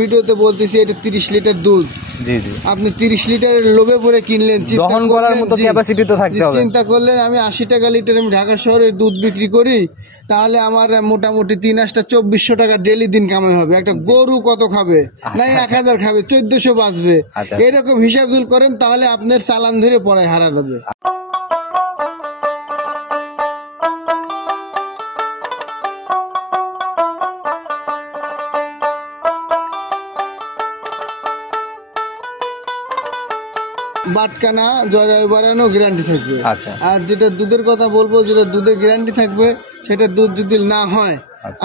ভিডিওতে বলতেছি এটা 30 লিটার দুধ। জি জি, আপনি 30 লিটারের লোভে পড়ে কিনলেন, দহন করার মতো ক্যাপাসিটি তো থাকতে হবে। চিন্তা করলেন আমি 80 টাকা লিটার আমি ঢাকা শহরে দুধ বিক্রি করি, তাহলে আমার মোটামুটি 3 2400 টাকা ডেলি দিন কামাই হবে। একটা গরু কত খাবে? নাই 1000 খাবে, 1400 বাঁচবে। এরকম হিসাব জুল করেন তাহলে আপনার চালান ধরে পড়ায় হারা যাবে। বাটকানা জরায়ু বাড়ানো গ্যারান্টি থাকবে। আচ্ছা, আর যেটা দুধের কথা বলবো, যেটা দুধের গ্যারান্টি থাকবে, সেটা দুধ যদি না হয়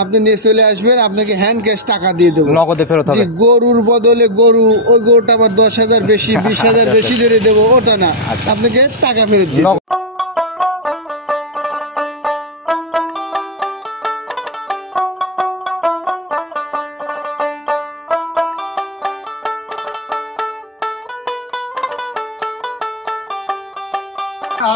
আপনি নিয়ে চলে আসবেন, আপনাকে হ্যান্ড ক্যাশ টাকা দিয়ে দেবো, নগদে ফেরত হবে। গরুর বদলে গরু, ওই গরুটা আবার 10,000 বেশি 20,000 বেশি ধরে দেবো, ওটা না, আপনাকে টাকা ফেরত দিব।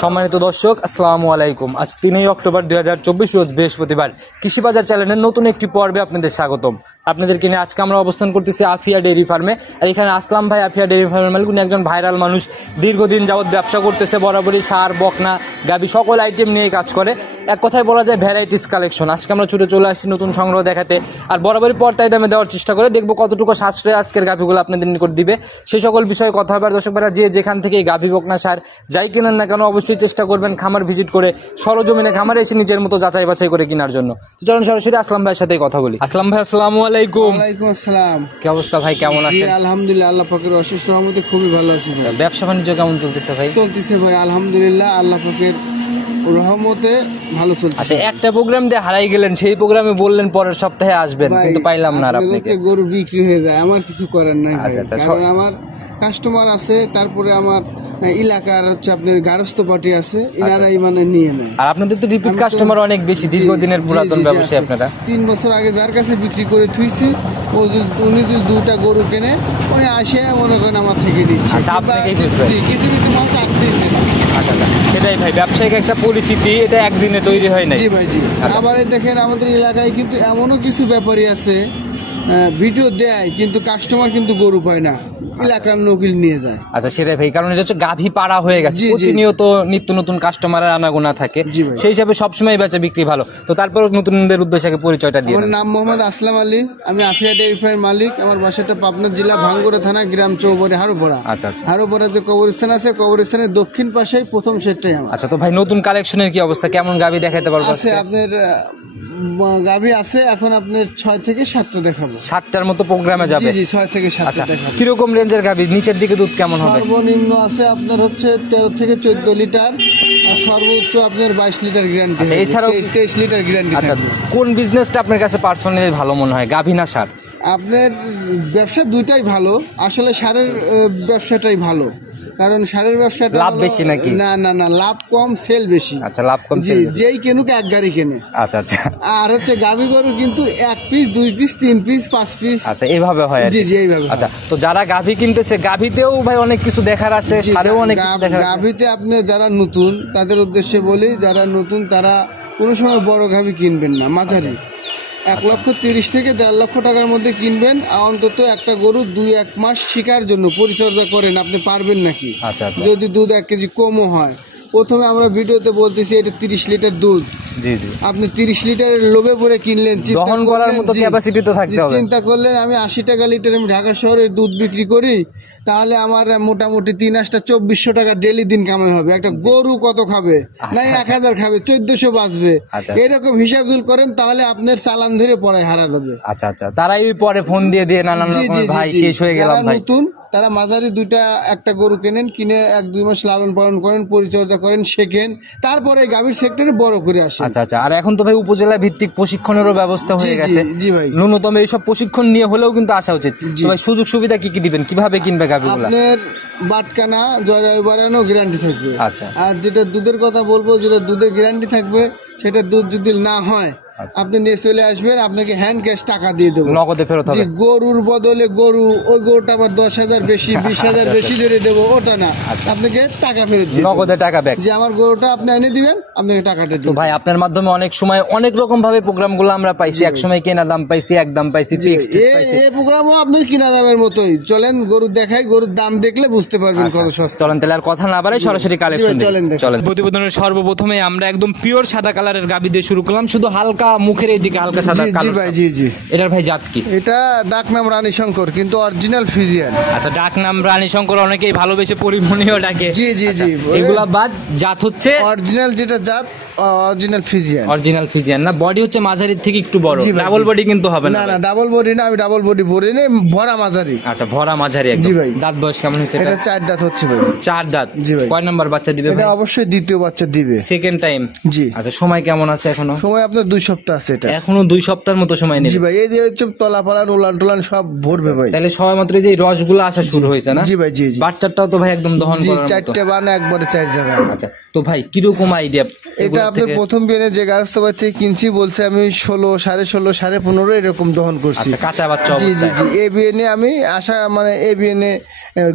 সম্মানিত দর্শক, আসসালামু আলাইকুম। আজ 3 অক্টোবর 2024 রোজ বৃহস্পতিবার। কৃষি বাজার চ্যানেলের নতুন একটি পর্বে আপনাদের স্বাগতম। আপনাদেরকে নিয়ে আজকে আমরা অবস্থান করতেছি আফিয়া ডেইরি ফার্মে। আর এখানে আসলাম ভাই, আফিয়া ডেইরি ফার্মের মালিক। উনি একজন ভাইরাল মানুষ, দীর্ঘদিন যাবৎ ব্যবসা করতেছে, বরাবরই সার, বকনা, গাভী সকল আইটেম নিয়ে কাজ করে। এক কথায় বলা যায় ভ্যারাইটিস কালেকশন। আজকে আমরা ছুটে চলে আসছি নতুন সংগ্রহ দেখাতে, আর বরাবরই পর্দায় দামে দেওয়ার চেষ্টা করে দেখবো কতটুকু সাশ্রয় আজকের গাভীগুলো আপনাদের নিকট দিবে। সেই সকল বিষয়ে কথা হবে। আর দর্শক ভাইরা, যে যেখান থেকে গাভী, বকনা, সার যাই কেনেন না কেন, অবশ্যই চেষ্টা করবেন খামার ভিজিট করে, সরজমিনে খামারে এসে নিজের মতো যাচাই বাছাই করে কেনার জন্য। চলুন সরাসরি আসলাম ভাইয়ের সাথে কথা বলি। আসলাম ভাই, আসসালামু আলাইকুম। ওয়ালাইকুম আসসালাম। কি অবস্থা ভাই, কেমন আছেন? আলহামদুলিল্লাহ, আল্লাহ পাকের অশেষ রহমতে খুবই ভালো আছি। ব্যবসা বাণিজ্য কেমন চলতেছে ভাই? চলতেছে ভাই আলহামদুলিল্লাহ, আল্লাহ পাকের রহমতে ভালো চলছে। আচ্ছা, একটা প্রোগ্রাম দিয়ে হারাই গেলেন, সেই প্রোগ্রামে বললেন পরের সপ্তাহে আসবেন, কিন্তু পাইলাম না। আর আপনাকে গরু বিক্রি হয়ে যায়, আমার কিছু করার নাই। কারণ আমার কাস্টমার আছে, তারপরে আমার এলাকার হচ্ছে আপনার গারস্থ পার্টি আছে, ইনারাই মানে নিয়ে নেয়। আর আপনাদের তো রিপিট কাস্টমার অনেক বেশি, দীর্ঘদিনের পুরাতন ব্যবসায়ী আপনারা। 3 বছর আগে যার কাছে বিক্রি করে থুইছি, উনি যদি 2টা গরু কেনে, উনি আসে মনে করেন আমার থেকে নিচ্ছে। আচ্ছা, আপনাকেই খুঁজবে। কিছু কিছু মাছ আসতেছে না। আচ্ছা, সেটাই ভাই, ব্যবসায়িক একটা পরিচিতি, এটা একদিনে তৈরি হয় না। জি ভাই, জি। আবার দেখেন আমাদের এলাকায় কিন্তু এমনও কিছু ব্যাপারী আছে, ভিডিও দেয় কিন্তু কাস্টমার কিন্তু গরু পায় না, এলাকার নকিল নিয়ে যায়। আচ্ছা, সেটাই ভাই, কারণ এটা হচ্ছে গাভী পাড়া হয়ে গেছে, প্রতিনিয়ত নিত্য নতুন কাস্টমারের আনাগোনা থাকে, সেই হিসাবে সবসময় বেচা বিক্রি ভালো। তো তারপর নতুনদের উদ্দেশ্যে পরিচয়টা দিয়ে। আমার নাম মোহাম্মদ আসলাম আলী, আমি আফিয়া ডেইরি ফার্মের মালিক। আমার বাসাটা পাবনা জেলা ভাঙ্গুড়া থানা, গ্রাম চৌবরে, হারোপাড়া। আচ্ছা আচ্ছা, হারোপাড়া যে কবরস্থান আছে, কবরস্থানের দক্ষিণ পাশেই প্রথম সেটটাই আমার। আচ্ছা, তো ভাই নতুন কালেকশনের কি অবস্থা, কেমন গাভী দেখাতে পারবো? আছে আপনার গাভী আছে, এখন আপনার 6 থেকে 7টা দেখাবো। 7টার মতো প্রোগ্রামে যাবে? জি, 6 থেকে 7টা দেখাবো। কিরকম রেঞ্জের গাভী? নিচের দিকে দুধ কেমন হবে? সর্বনিম্ন আছে আপনার হচ্ছে 13 থেকে 14 লিটার, আর সর্বোচ্চ আপনার 22 লিটার গ্যারান্টি। এছাড়াও 23 লিটার গ্যারান্টি। আচ্ছা, কোন বিজনেসটা আপনার কাছে পার্সোনালি ভালো মনে হয়, গাভী না সার? আপনার ব্যবসা দুইটাই ভালো, আসলে সারের ব্যবসাটাই ভালো, কারণ সারের ব্যবসাটা লাভ বেশি নাকি? না না না, লাভ কম, সেল বেশি। আচ্ছা, লাভ কম, জি, যেই কেনুক এক গাড়ি কেনে। আচ্ছা আচ্ছা। আর হচ্ছে গাভী গরু কিন্তু 1 পিস, 2 পিস, 3 পিস, 5 পিস। আচ্ছা, এইভাবে হয়? জি জি, এইভাবে। আচ্ছা, তো যারা গাভী কিনতেছে, গাভীতেও ভাই অনেক কিছু দেখার আছে, সারেও অনেক কিছু দেখার আছে। গাভীতে আপনি যারা নতুন তাদের উদ্দেশ্যে বলি, যারা নতুন তারা কোনো সময় বড় গাভী কিনবেন না, মাঝারি 1,30,000 থেকে 1.5 লক্ষ টাকার মধ্যে কিনবেন। অন্তত একটা গরু 2-1 মাস শিকার জন্য পরিচর্যা করেন, আপনি পারবেন নাকি? আচ্ছা আচ্ছা, যদি দুধ 1 কেজি কমও হয়। প্রথমে আমরা ভিডিওতে বলতেছি এটা 30 লিটার দুধ। জি জি, আপনি 30 লিটারের লোভে পড়ে কিনলেন, দহন করার মতো ক্যাপাসিটি তো থাকতে হবে। চিন্তা করলেন আমি 80 টাকা লিটার আমি ঢাকা শহরে দুধ বিক্রি করি, তাহলে আমার মোটামুটি 3,2400 টাকা ডেলি দিন কামাই হবে। একটা গরু কত খাবে? নাই 1000 খাবে, 1400 বাঁচবে। এরকম হিসাব জুল করেন তাহলে আপনার চালান ধরে পড়ায় হারা যাবে। আচ্ছা আচ্ছা, তারাই পরে ফোন দিয়ে নানান ভাই শেষ হয়ে গেলাম ভাই। নতুন তারা মাঝারি 2টা একটা গরু কেনেন, কিনে 1-2 মাস লালন পালন করেন, পরিচর্যা করেন, শেখেন, তারপরে গাভীর সেক্টরে বড় করে আসেন। আচ্ছা আচ্ছা, আর এখন তো ভাই উপজেলা ভিত্তিক প্রশিক্ষণেরও ব্যবস্থা হয়ে গেছে। জি ভাই, ন্যূনতম এইসব প্রশিক্ষণ নিয়ে হলেও কিন্তু আসা উচিত। ভাই সুযোগ সুবিধা কি কি দিবেন, কিভাবে কিনবে গাভীগুলো? আপনার বাটকানা জরায়ু বাড়ানো গ্যারান্টি থাকবে। আচ্ছা, আর যেটা দুধের কথা বলবো, যেটা দুধের গ্যারান্টি থাকবে, সেটা দুধ যদি না হয় আপনি নিয়ে চলে আসবেন, আপনাকে হ্যান্ড ক্যাশ টাকা দিয়ে দেবো, নগদে ফেরত হবে। গরুর বদলে গরু, ওই গরুটা আবার 10,000 বেশি 20,000 বেশি ধরে দেবো, ওটা না, আপনাকে টাকা ফেরত দিই, নগদে টাকা ব্যাক। যে আমার গরুটা আপনি এনে দিবেন, আপনাকে টাকাটা তো দিই। ভাই আপনার মাধ্যমে অনেক সময় অনেক রকম ভাবে প্রোগ্রামগুলো আমরা পাইছি, এক সময় কেনা দাম পাইছি, এক দাম পাইছি, ফিক্সড পাইছি। এই প্রোগ্রামও আপনার কিনা দামের মতোই। চলেন গরু দেখাই, গরুর দাম দেখলে বুঝতে পারবেন কত সস্তা। চলেন তাহলে আর কথা না বাড়াই সরাসরি কালেকশন চলেন দেখুন। চলেন। প্রতিবেদনের সর্বপ্রথমে আমরা একদম পিওর সাদা কালারের গাবি দিয়ে শুরু করলাম, শুধু হালকা মুখের এইদিকে হালকা সাদা জি কালার। ভাই, জি জি। এটার ভাই জাত কি? এটা ডাক নাম রানী শঙ্কর, কিন্তু অরিজিনাল ফিজিয়ান। আচ্ছা, ডাক নাম রানী শঙ্কর, অনেকেই ভালোবেসে পরিমণীয় ডাকে। জি জি জি। এগুলা বাদ জাত হচ্ছে অরিজিনাল যেটা জাত, অরিজিনাল ফিজিয়ান। অরিজিনাল ফিজিয়ান না? বডি হচ্ছে মাঝারির থেকে একটু বড়, জি ভাই, ডাবল জি। বডি কিন্তু হবে না না। না, ডাবল বডি না, আমি ডাবল বডি বলি না, ভরা মাঝারি। আচ্ছা, ভরা মাঝারি একদম। জি ভাই। দাঁত বয়স কেমন হয়েছে এটা এটা? 4 দাঁত হচ্ছে ভাই। 4 দাঁত। জি ভাই। কয় নাম্বার বাচ্চা দিবে এটা ভাই? অবশ্যই দ্বিতীয় বাচ্চা দিবে। Second time. জি। আচ্ছা, সময় কেমন আছে এখনো? সময় আপনার 2 সপ্তাহ আছে এটা। এখনো 2 সপ্তাহের মতো সময় নেই। জি ভাই, এই যে হচ্ছে তলা পালান উলান টুলান সব ভরবে ভাই। তাহলে সবাই মাত্র যে রসগুলো আসা শুরু হয়েছে না? জি ভাই, জি জি। বাচ্চাটাও তো ভাই একদম দহন জি, করার মতো। 4টে বানা একবারে 4 জায়গায়। আচ্ছা, তো ভাই কিরকম আইডিয়া? এটা আপনার প্রথম বিয়ানে যে গারস্থবাই থেকে কিনছি, বলছে আমি 16, 16.5, 15.5 এরকম দহন করছি। আচ্ছা, কাঁচা বাচ্চা জি জি অবস্থায়। জি। এই বিয়ানে আমি আশা মানে এই বিয়ানে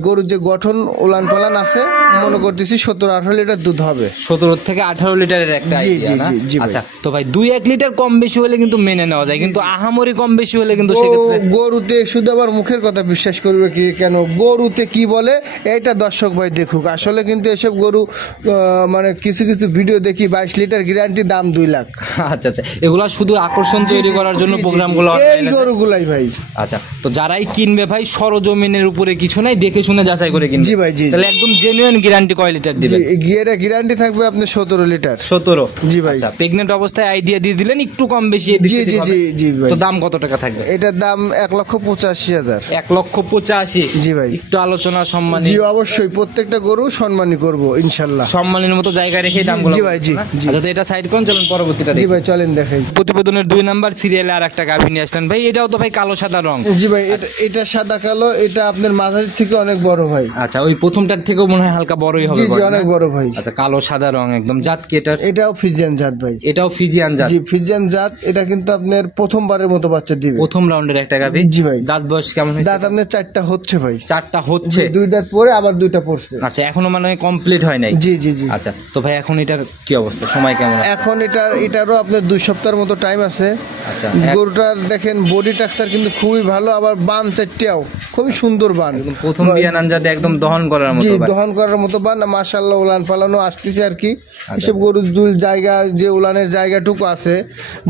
গরুর যে গঠন উলান পালান আছে, মনে করতেছি 17-18 লিটার দুধ হবে। 17 থেকে 18 লিটারের একটা জি, আইডিয়া জি, না? জি, জি ভাই। আচ্ছা, তো ভাই 2-1 লিটার কম বেশি হলে কিন্তু মেনে নেওয়া যায়, কিন্তু আহামরি কম বেশি হলে কিন্তু ও সেক্ষেত্রে গরুতে শুধু আবার মুখের কথা বিশ্বাস করবে কি কেন, গরুতে কি বলে এইটা দর্শক ভাই দেখুক। আসলে কিন্তু এসব গরু মানে কিছু কিছু ভিডিও দেখি 22 লিটার গ্যারান্টি, দাম 2 লাখ। আচ্ছা আচ্ছা, এগুলা শুধু আকর্ষণ তৈরি করার জন্য জি, জি, জি। প্রোগ্রামগুলো এই online এ- গরুগুলাই ভাই। আচ্ছা, তো যারাই কিনবে ভাই সরজমিনের উপরে কিছু নাই, দেখে শুনে যাচাই করে কিনবে। জি ভাই, জি, জি। তাহলে একদম জেনুইন গ্যারান্টি কয় লিটার দিবেন? গিয়ারে গ্যারান্টি থাকবে আপনার 17 লিটার। 17। জি ভাই। আচ্ছা, প্রেগনেন্ট অবস্থায় আইডিয়া দিয়ে দিলেন, একটু কম বেশি এদিক জি, সেদিক জি, হবে। জি, জি ভাই। তো দাম কত টাকা থাকবে? এটার দাম 1,85,000। 1,85,000। জি ভাই। একটু আলোচনা সম্মানী, জি অবশ্যই, প্রত্যেকটা গরু সম্মানী করব ইনশাল্লাহ। সম্মানের মতো জায়গায় রেখে দামগুলো জি ভাই, জি, বলছেন না? জি। আচ্ছা, তো এটা সাইড করুন, চলুন পরবর্তীটা জি দেখি। ভাই, চলেন দেখাই। প্রতিবেদনের 2 নাম্বার সিরিয়ালে আর একটা গাভী নিয়ে আসলেন ভাই, এটাও তো ভাই কালো সাদা রং। জি ভাই, এটা সাদা কালো, এটা আপনার মাঝারি থেকে অনেক বড় ভাই। আচ্ছা, ওই প্রথমটার থেকেও মনে হয় হালকা বড়ই হবে। জি জি, বড়, অনেক না? বড় ভাই। আচ্ছা, কালো সাদা রং একদম। জাত কি এটার? এটাও ফিজিয়ান জাত ভাই। এটাও ফিজিয়ান জাত। জি, ফিজিয়ান জাত। এটা কিন্তু আপনার প্রথমবারের মতো বাচ্চা দিবে। প্রথম রাউন্ডের একটা গাভী। জি ভাই। দাঁত বয়স কেমন হয়েছে? দাঁত আপনার 4টা হচ্ছে ভাই। 4টা হচ্ছে। 2 দাঁত পরে আবার 2টা পড়ছে। আচ্ছা, এখনো মানে কমপ্লিট হয় নাই। জি জি জি। আচ্ছা, তো ভাই এখন এটার কি অবস্থা, সময় কেমন আছে? এখন এটারও আপনার 2 সপ্তাহের মতো টাইম আছে। আচ্ছা, গরুটার দেখেন বডি টাক্সার কিন্তু খুবই ভালো, আবার বান 4টাও খুবই সুন্দর বান। প্রথম বিয়ান আনজাতে একদম দহন করার জি, মতো ভাই। দহন করার মতো বান। মাশাআল্লাহ, উলান পালানো আসতেছে আর কি। এসব গরুর দুল জায়গা, যে উলানের জায়গাটুকু আছে,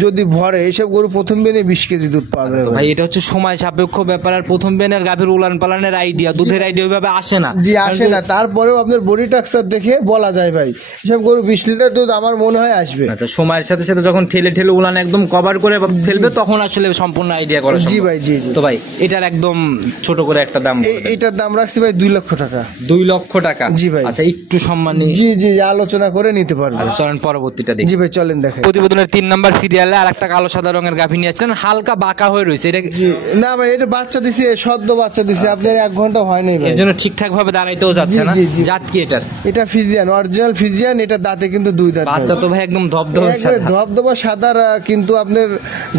যদি ভরে এসব গরু প্রথম বেনে 20 কেজি দুধ পাওয়া যাবে ভাই এটা হচ্ছে সময় সাপেক্ষ ব্যাপার, আর প্রথম বিয়ানের গাভীর উলান পালানের আইডিয়া, দুধের আইডিয়া ওইভাবে আসে না। জি, আসে না। তারপরেও আপনার বডি টাক্সার দেখে বলা যায় ভাই, এসব গরু 20 লিটার দুধ আমার মনে হয় আসবে। আচ্ছা, সময়ের সাথে সাথে যখন ঠেলে ঠেলে উলান একদম কভার করে ফেলবে, তখন আসলে সম্পূর্ণ আইডিয়া করা জি সম্ভব। ভাই, জি জি। তো ভাই এটার একদম ছোট করে একটা দাম বলে দেন। এটার দাম রাখছি ভাই 2 লক্ষ টাকা। 2 লক্ষ টাকা। জি ভাই। আচ্ছা, একটু সম্মানী। জি জি, আলোচনা করে নিতে পারবে। আচ্ছা, চলেন পরবর্তীটা দেখি। জি ভাই, চলেন দেখাই। প্রতিবেদনের 3 নাম্বার সিরিয়ালে আর একটা কালো সাদা রঙের গাভী নিয়ে আসছেন, হালকা বাঁকা হয়ে রয়েছে। এটা জি না ভাই, এটা বাচ্চা দিছে, সদ্য বাচ্চা দিছে, আপনার 1 ঘন্টা হয় নাই ভাই। এর জন্য ঠিকঠাক ভাবে দাঁড়াইতেও যাচ্ছে জি, না। জি, জি। জাত কি এটার? এটা ফিজিয়ান, অরিজিনাল ফিজিয়ান। এটা দাঁতে কিন্তু 2 দাঁত ভাই। বাচ্চা তো ভাই একদম ধবধবে একবারে সাদা। ধবধবা সাদার, কিন্তু আপনার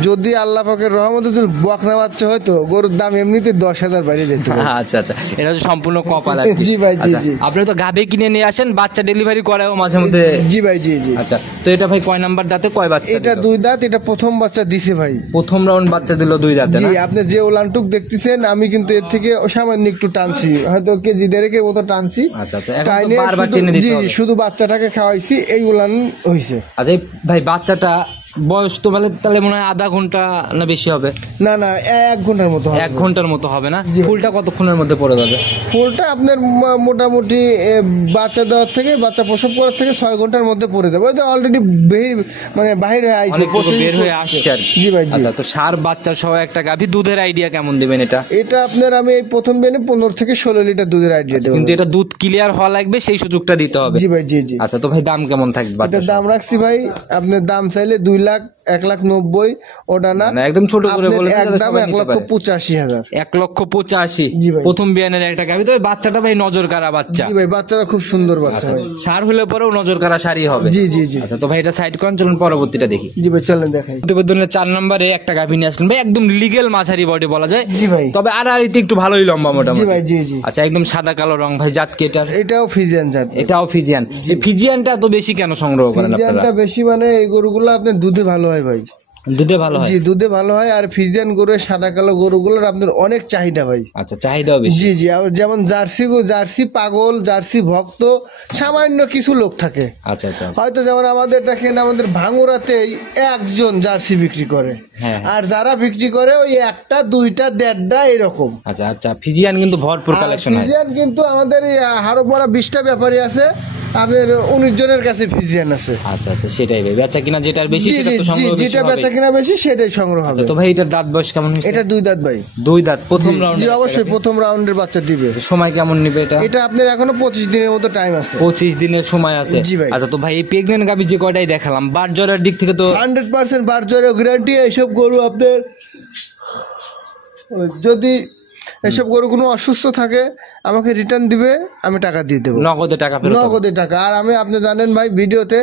যদি আল্লাহ পাকের রহমতে যদি বকনা বাচ্চা হয়তো, গরুর দাম এমনিতে 10,000 বাইরে যেত ভাই। আচ্ছা আচ্ছা, এটা হচ্ছে সম্পূর্ণ কপাল আর কি। জি ভাই, জি, আচ্ছা, জি। আপনি তো গাভী কিনে নিয়ে আসেন, বাচ্চা ডেলিভারি করেও মাঝে মধ্যে। জি ভাই, জি জি। আচ্ছা, তো এটা ভাই কয় নাম্বার দাঁতে কয় বাচ্চা এটা দিল? 2 দাঁত। এটা প্রথম বাচ্চা দিছে ভাই। প্রথম রাউন্ড বাচ্চা দিল 2 দাঁতে জি, না? আপনি যে ওলানটুক দেখতেছেন, আমি কিন্তু এর থেকে সামান্য একটু টানছি, হয়তো কেজি 1.5 মতো টানছি। আচ্ছা আচ্ছা, এখন তো টাইনে বারবার শুধু- টেনে দিতে জি জি, হবে। শুধু বাচ্চাটাকে খাওয়াইছি, এই উলান হইছে। আচ্ছা, এই ভাই বাচ্চাটা বয়স তো বলে তাহলে মনে হয় আধা ঘন্টা না বেশি হবে? না না, 1 ঘন্টার মতো হবে। 1 ঘন্টার মতো হবে না? জি। ফুলটা কতক্ষণের মধ্যে পড়ে যাবে? ফুলটা আপনার মোটামুটি বাচ্চা দেওয়ার থেকে, বাচ্চা প্রসব করার থেকে 6 ঘন্টার মধ্যে পড়ে যাবে। ওই তো অলরেডি মানে বাহির হয়ে আইছে, অনেকটুকু বের হয়ে আসছে আর কি। জি ভাই, জি। আচ্ছা, তো সার বাচ্চা সহ একটা গাভী, দুধের আইডিয়া কেমন দিবেন এটা? এটা আপনার আমি এই প্রথম বেনে 15 থেকে 16 লিটার দুধের আইডিয়া দেবো। কিন্তু এটা দুধ ক্লিয়ার হওয়া লাগবে, সেই সুযোগটা দিতে হবে। জি ভাই, জি জি। আচ্ছা, তো ভাই দাম কেমন থাকবে বাচ্চা এটার দাম রাখছি ভাই, আপনার দাম চাইলে 2 2,00,000 ওটা না, না, একদম ছোট করে আপনার বলে দিন, যাতে একদম সবাই নিতে পারে। 1,85,000। 1,85,000 জি ভাই। প্রথম বিয়ানের একটা গাভি, তবে বাচ্চাটা ভাই নজর কাড়া বাচ্চা। জি ভাই, বাচ্চারা খুব সুন্দর বাচ্চা ভাই। সার হলে পরেও নজর কাড়া সারই হবে। জি জি জি আচ্ছা, তো ভাই এটা সাইড করেন, চলুন পরবর্তীটা দেখি। জি ভাই, চলেন দেখাই। প্রতিবেদনের 4 নম্বরে একটা গাভি নিয়ে আসলেন ভাই, একদম লিগেল মাঝারি বডি বলা যায়। জি ভাই। তবে আড়াআড়িতে একটু ভালোই লম্বা জি মোটামুটি। ভাই, জি জি। আচ্ছা, একদম সাদা কালো রং ভাই, জাত কি এটার? এটাও ফিজিয়ান জাত। এটাও ফিজিয়ান। এই ফিজিয়ানটা এত বেশি কেন সংগ্রহ করেন আপনারা? ফিজিয়ানটা বেশি মানে এই গরুগুলো আপনার দুধে ভালো হয় ভাই। দুধে ভালো হয়? জি, দুধে ভালো হয়। আর ফিজিয়ান গরু, সাদা কালো গরুগুলোর আপনার অনেক চাহিদা ভাই। আচ্ছা, চাহিদাও বেশি। জি জি। আর যেমন জার্সি পাগল, জার্সি ভক্ত সামান্য কিছু লোক থাকে। আচ্ছা আচ্ছা হয়তো যেমন আমাদের দেখেন, আমাদের ভাঙুরাতেই একজন জার্সি বিক্রি করে, হ্যাঁ। আর যারা বিক্রি করে ওই একটা, দুইটা, দেড়টা এরকম। আচ্ছা আচ্ছা, ফিজিয়ান কিন্তু ভরপুর আর কালেকশন হয়। ফিজিয়ান কিন্তু আমাদের এই হাড় ভরা 20টা ব্যাপারী আছে, আপনার 19 জনের কাছে ফিজিয়ান আছে। আচ্ছা আচ্ছা, সেটাই ভাই, বেচা কিনা যেটার বেশি জি সেটা জি তো জি, সংগ্রহ বেশি যেটা হবে। বেচা কিনা বেশি সেটাই সংগ্রহ হবে। আচ্ছা, তো ভাই এটার দাঁত বয়স কেমন হয়েছে? এটা 2 দাঁত ভাই। 2 দাঁত, প্রথম জি, রাউন্ড। জি অবশ্যই প্রথম রাউন্ডের বাচ্চা দিবে। সময় কেমন নিবে এটা? এটা আপনার এখনো 25 দিনের মতো টাইম আছে। 25 দিনের সময় আছে। জি ভাই। আচ্ছা, তো ভাই এই প্রেগনেন্ট গাভি যে কয়টাই দেখালাম, বাট জ্বরের দিক থেকে তো 100% বার জ্বরের গ্যারান্টি। এইসব গরু আপনার যদি এসব গরু কোনো অসুস্থ থাকে আমাকে রিটার্ন দিবে, আমি টাকা দিয়ে দেবো, নগদে টাকা ফেরত হবে। নগদে টাকা। আর আমি, আপনি জানেন ভাই, ভিডিওতে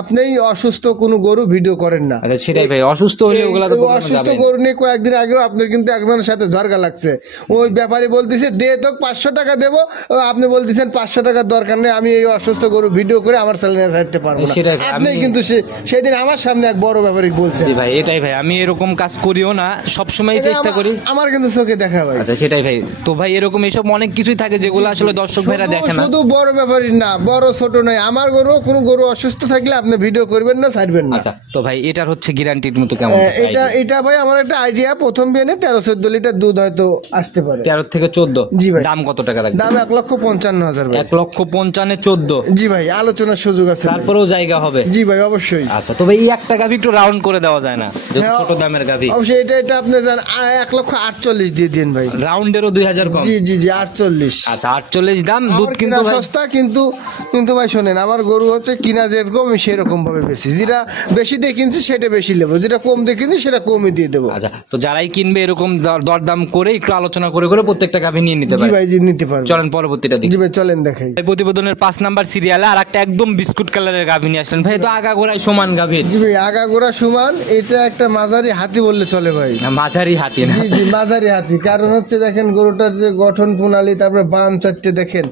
আপনিই অসুস্থ কোনো গরু ভিডিও করেন না। আচ্ছা, সেটাই ভাই, অসুস্থ হলে ওগুলা তো এই কখনো অসুস্থ যাবে না। গরু নিয়ে কয়েকদিন আগেও আপনার কিন্তু একজনের সাথে ঝরগা লাগছে। ওই ব্যাপারী বলতেছে দে তো 500 টাকা দেবো, ও আপনি বলতেছেন 500 টাকার দরকার নেই, আমি এই অসুস্থ গরু ভিডিও করে আমার চ্যানেলে ছাড়তে পারবো না। সেটাই ভাই, আপনি আমি- কিন্তু সেদিন আমার সামনে এক বড় ব্যাপারী বলছেন। জি ভাই, এটাই ভাই, আমি এরকম কাজ করিও না, সবসময় এটা চেষ্টা করি। আমার কিন্তু চোখে দেখা ভাই। আচ্ছা, সেটাই ভাই। তো ভাই এরকম এসব অনেক কিছুই থাকে যেগুলো আসলে দর্শক ভাইরা দেখে না। শুধু বড় ব্যাপারই না, বড় ছোট নয়, আমার গরু, কোনো গরু অসুস্থ থাকলে আপনি ভিডিও করবেন না, ছাড়বেন না। আচ্ছা, তো ভাই এটার হচ্ছে গ্যারান্টির মতো কেমন? এটা ভাই আমার একটা আইডিয়া, প্রথম বিয়ানে 13-14 লিটার দুধ হয়তো আসতে পারে। 13 থেকে 14। জি ভাই। দাম কত টাকা রাখবে? দাম 1,55,000 ভাই। 1,55,000 14। জি ভাই, আলোচনার সুযোগ আছে ভাই। তারপরেও জায়গা হবে। জি ভাই, অবশ্যই। আচ্ছা, তো ভাই এই একটা গাভি একটু রাউন্ড করে দেওয়া যায় না, যে হ্যাঁ, ছোট দামের গাভি? অবশ্যই। এটা আপনি জান 1,48,000 দিয়ে দিন ভাই। রাউন্ডেরও 2000 কম। জি জি জি, 48। আচ্ছা, 48 দাম, দুধ আমার কিন্তু কিনা ভাই সস্তা, কিন্তু কিন্তু ভাই শোনেন, আমার গরু হচ্ছে কিনা যেরকম আমি সেরকম ভাবে বেশি, যেটা বেশি দিয়ে কিনছি সেটা বেশি নেবো, যেটা কম দিয়ে কিনছি সেটা কমই দিয়ে দেবো। আচ্ছা, তো যারাই কিনবে এরকম দরদাম করে একটু আলোচনা করে করে প্রত্যেকটা গাভি নিয়ে নিতে জি পারে। ভাই, জি নিতে পারবো। চলেন পরবর্তীটা দেখি। জি ভাই, চলেন দেখাই। এই প্রতিবেদনের 5 নাম্বার সিরিয়ালে আর একটা একদম বিস্কুট কালারের গাভি নিয়ে আসলেন ভাই, তো আগাগোড়ায় সমান গাভীর। জি ভাই, আগাগোড়া সমান। এটা একটা মাঝারি হাতি বললে চলে ভাই। মাঝারি হাতি না? জি জি, মাঝারি হাতি। কারণ হচ্ছে দেখেন গরুটার যে গঠন প্রণালী, তারপরে বান চারটে দেখেন,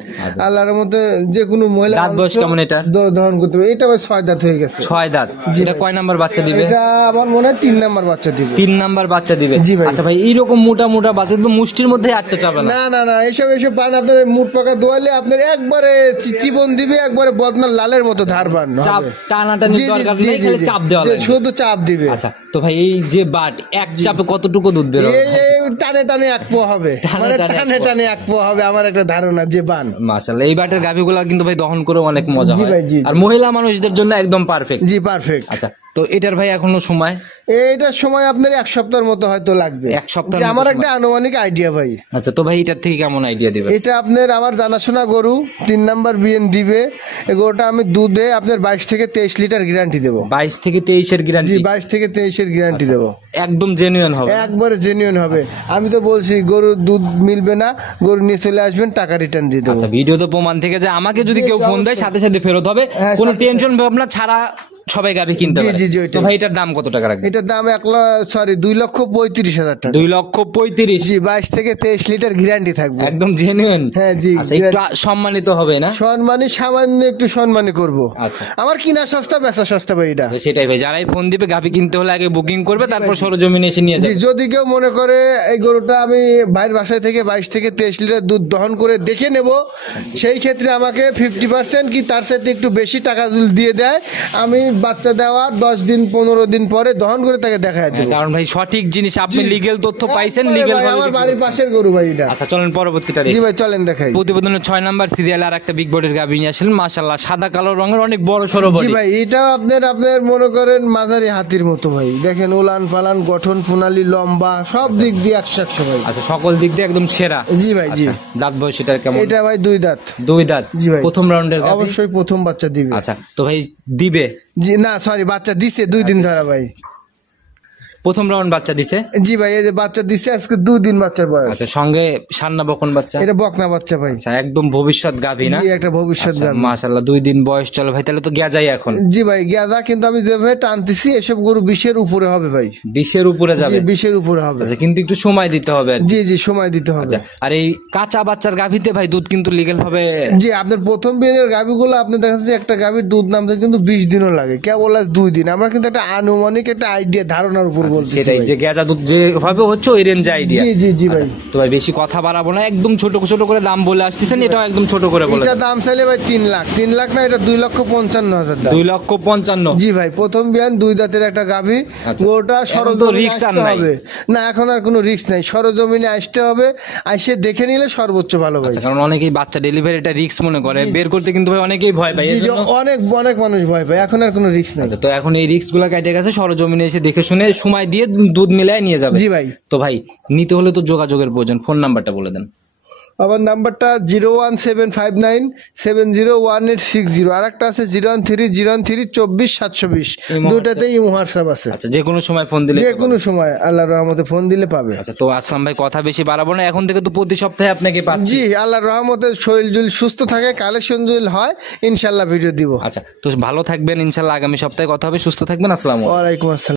আল্লাহর মধ্যে যে কোনো মহিলা দাঁত বয়স কেমন এটা? দহন করতে হবে। এটা ভাই 6 দাঁত হয়ে গেছে। 6 দাঁত। এটা কয় নাম্বার বাচ্চা দিবে? এটা আমার মনে হয় 3 নাম্বার বাচ্চা দিবে। 3 নাম্বার বাচ্চা দিবে। জি ভাই। আচ্ছা ভাই, এইরকম মোটা মোটা বাচ্চা তো মুষ্টির মধ্যে আটতে চাবে না? না না না, এসব পান আপনার মুট পাকা দোয়ালে আপনার একবারে চিবন দিবে, একবারে বদনার লালের মতো ধার বান চাপ টানাটানি দরকার নেই, খালি চাপ দেওয়া লাগবে। শুধু চাপ দিবে। আচ্ছা, তো ভাই এই যে বাট, এক চাপে কতটুকু দুধ বের হবে? এই টানে টানে 1 পোয়া হবে, মানে টানে টানে 1 পোয়া হবে, আমার একটা ধারণা যে বান। মাশাআল্লাহ, এই বাটের গাভিগুলা কিন্তু ভাই দহন করে অনেক মজা জি হয়, ভাই, জি। আর মহিলা মানুষদের জন্য একদম পারফেক্ট। জি, পারফেক্ট। আচ্ছা, তো এটার ভাই এখনো সময়? এইটার সময় আপনার 1 সপ্তাহের মতো হয়তো লাগবে। 1 সপ্তাহ যে আমার একটা আনুমানিক আইডিয়া ভাই। আচ্ছা, তো ভাই এটার থেকে কেমন আইডিয়া দিবে? এটা আপনার আমার জানাশোনা গরু, 3 নাম্বার বিএন দিবে। এই গরুটা আমি দুধে আপনার 22 থেকে 23 লিটার গ্যারান্টি দেবো। 22 থেকে 23 এর জি, গ্যারান্টি? 22 থেকে 23 এর গ্যারান্টি দেবো। একদম জেনুইন হবে? একবারে জেনুইন হবে। আমি তো বলছি গরুর দুধ মিলবে না, গরু নিয়ে চলে আসবেন, টাকা রিটার্ন দিয়ে দেবো। আচ্ছা, ভিডিও তো প্রমাণ থেকে যে আমাকে যদি জি, কেউ ফোন দেয় অবশ্যই। সাথে সাথে ফেরত হবে, হ্যাঁ, কোনো সাথে টেনশন ভাবনা ছাড়া সবাই গাভি কিনতে জি, পারে। জি, জি, ওইটাই। তো ভাই এটার দাম কত টাকা রাখবে? এটার দাম 2,35,000 টাকা। 2,35,000? জি, 22 থেকে 23 লিটার গ্যারান্টি থাকবে। একদম জেনুইন? হ্যাঁ, জি। আচ্ছা, একটু সম্মানিত হবে না? সম্মানী সামান্য একটু সম্মানী করব। আচ্ছা। আমার কিনা সস্তা, বেচা সস্তা ভাই এটা। তো সেটাই ভাই, যারাই ফোন দিবে গাভি কিনতে হলে আগে বুকিং করবে, তারপর জি। সরজমিনে এসে নিয়ে জি, যাবে। যদি কেউ মনে করে এই গরুটা আমি ভাইয়ের বাসায় থেকে 22 থেকে 23 লিটার দুধ দহন করে দেখে নেব, সেই ক্ষেত্রে আমাকে 50% কি তার সাথে একটু বেশি টাকা যদি দিয়ে দেয়, আমি বাচ্চা দেওয়ার 10 দিন 15 দিন পরে দহন করে তাকে দেখায় দেবো। কারণ ভাই সঠিক জিনিস, আপনি লিগেল তথ্য পাইছেন, একবারে লিগেল ভাই, ভাবে আমার বিক্রি বাড়ির করছেন। পাশের গরু ভাই এটা। আচ্ছা, চলেন পরবর্তীটা জি দেখি। ভাই, চলেন দেখাই। প্রতিবেদনের 6 নাম্বার সিরিয়ালে আর একটা বিগ বডির গাভি নিয়ে আসলেন, মাশাআল্লাহ, সাদা কালো রঙের, অনেক বড় সরো জি বডি। ভাই, এটাও আপনার মনে করেন মাঝারি হাতির মতো ভাই। দেখেন উলান পালান, গঠন প্রণালী, লম্বা, সব দিক দিয়ে 100 ভাই। আচ্ছা, সকল দিক দিয়ে একদম সেরা। জি ভাই, জি। আচ্ছা, দাঁত বয়স এটার কেমন? এটা ভাই 2 দাঁত। 2 দাঁত। জি ভাই। প্রথম রাউন্ডের গাভি? অবশ্যই প্রথম বাচ্চা দিবে। আচ্ছা, তো ভাই দিবে। জি না সরি, বাচ্চা দিছে 2 দিন ধরে ভাই। প্রথম রাউন্ড বাচ্চা দিছে। জি ভাই, এই যে বাচ্চা দিছে আজকে 2 দিন বাচ্চার বয়স। আচ্ছা, সঙ্গে সান্না বকন বাচ্চা। এটা বকনা বাচ্চা ভাই। আচ্ছা, একদম ভবিষ্যৎ গাভী না? জি, একটা ভবিষ্যৎ গাভী। মাশাআল্লাহ, 2 দিন বয়স। চলো ভাই, তাহলে তো গেজাই এখন। জি ভাই গেজা, কিন্তু আমি যেভাবে টানতেছি এসব গরু 20-এর উপরে হবে ভাই। 20-এর উপরে যাবে? 20-এর উপরে হবে। আচ্ছা, কিন্তু একটু সময় দিতে হবে আর কি। জি জি, সময় দিতে হবে। আচ্ছা, আর এই কাঁচা বাচ্চার গাভীতে ভাই দুধ কিন্তু লিগ্যাল হবে? জি, আপনার প্রথম বিয়ের গাভীগুলো আপনি দেখা যাচ্ছে একটা গাভীর দুধ নামতে কিন্তু 20 দিনও লাগে, কেবল আজ 2 দিন। আমরা কিন্তু একটা আনুমানিক একটা আইডিয়া, ধারণার উপর বলছি সেটাই, যে গেজা দুধ যে হবে হচ্ছে ওই রেঞ্জ আইডিয়া। জি জি জি ভাই। তো ভাই বেশি কথা বাড়াবো না, একদম ছোট ছোট করে দাম বলে আসতেছেন, এটাও একদম ছোট করে বলে এটা দেন। দাম চাইলে ভাই 3 লাখ। 3 লাখ না, এটা 2,55,000 দাম। 2,55,000। জি ভাই, প্রথম বিয়ান 2 দাঁতের একটা গাভী। আচ্ছা। ওটা এখন তো সরজমিনে রিস্ক আর আসতে নাই। হবে। না, এখন আর কোনো রিস্ক নাই, সরজমিনে আসতে হবে, আইসে দেখে নিলে সর্বোচ্চ ভালো ভাই। আচ্ছা, কারণ অনেকেই বাচ্চা ডেলিভারিটা রিস্ক মনে করে, জি, বের করতে কিন্তু ভাই অনেকেই ভয় পায়। জি এর জি, জন্য অনেক অনেক মানুষ ভয় পায়, এখন আর কোনো রিস্ক নাই। আচ্ছা, তো এখন এই রিস্ক গুলা কেটে গেছে, সরজমিনে এসে দেখে শুনে সময় দিয়ে দুধ মিলায় নিয়ে যাবে। জি ভাই। তো ভাই নিতে হলে তো যোগাযোগের প্রয়োজন, ফোন নাম্বারটা বলে দেন। আমার নাম্বারটা 01759701860, আর একটা আছে 01303042720। দুটাতেই ইমো হোয়াটসঅ্যাপ আছে। আচ্ছা, যে কোনো সময় ফোন দিলে? যে কোনো সময় আল্লাহর রহমতে ফোন দিলে পাবে। আচ্ছা, তো আসলাম ভাই কথা বেশি বাড়াবো না, এখন থেকে তো প্রতি সপ্তাহে আপনাকে পাচ্ছি। জি, আল্লাহর রহমতে শরীর যদি সুস্থ থাকে, কালেকশন যদি হয়, ইনশাল্লাহ ভিডিও দিব। আচ্ছা, তো ভালো থাকবেন, ইনশাল্লাহ আগামী সপ্তাহে কথা হবে। সুস্থ থাকবেন, আসসালামু আলাইকুম। ওয়ালাইকুম আসসালাম।